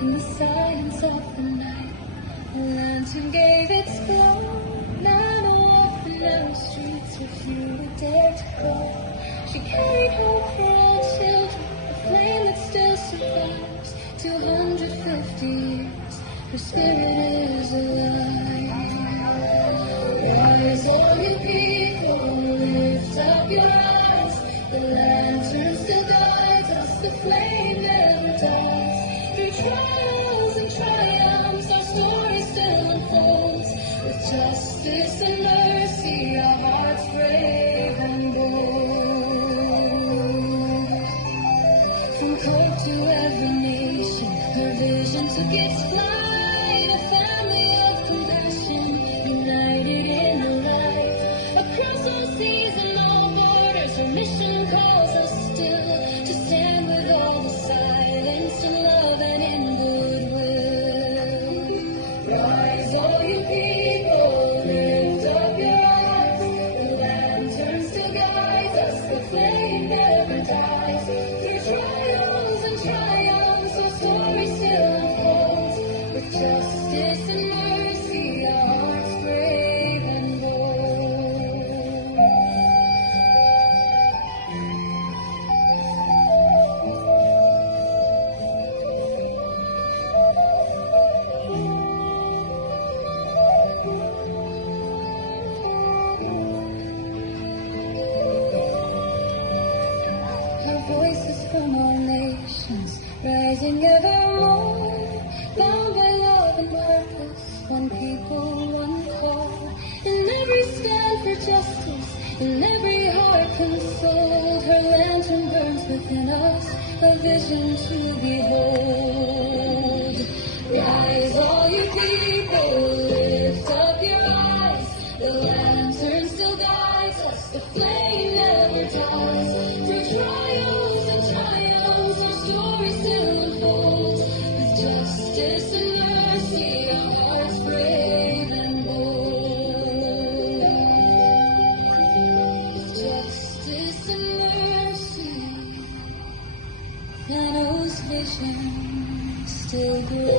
In the silence of the night, a lantern gave its glow. Now no open narrow streets where few would dare to go. She carried hope for all children, a flame that still survives. 250 years, her spirit is alive. Rise, all you people, lift up your eyes. The lantern still guides us, the flame never dies. Through trials and triumphs, our story still unfolds. With justice and mercy, our hearts brave and bold. From Coke to every nation, her vision took its flight. A family of compassion, united in the light. Across all seas and all borders, her mission calls us still to stand with all the silence in love and in goodwill. Rise, all you people, lift up your eyes. The lantern still guides us, the flame never dies. Through trials and triumphs, our story still unfolds. With justice and mercy, our hearts brave and bold. Our voices from all nations, rising evermore, bound by love and purpose, one people, one call. In every stand for justice, in every heart consoled, her lantern burns within us, a vision to behold. Rise, all you people, lift up your eyes. The lantern still guides us, the flame never dies. Through trials and triumphs, our story still unfolds. With justice and mercy, our hearts brave and bold. With justice and mercy, Nano's vision still grows.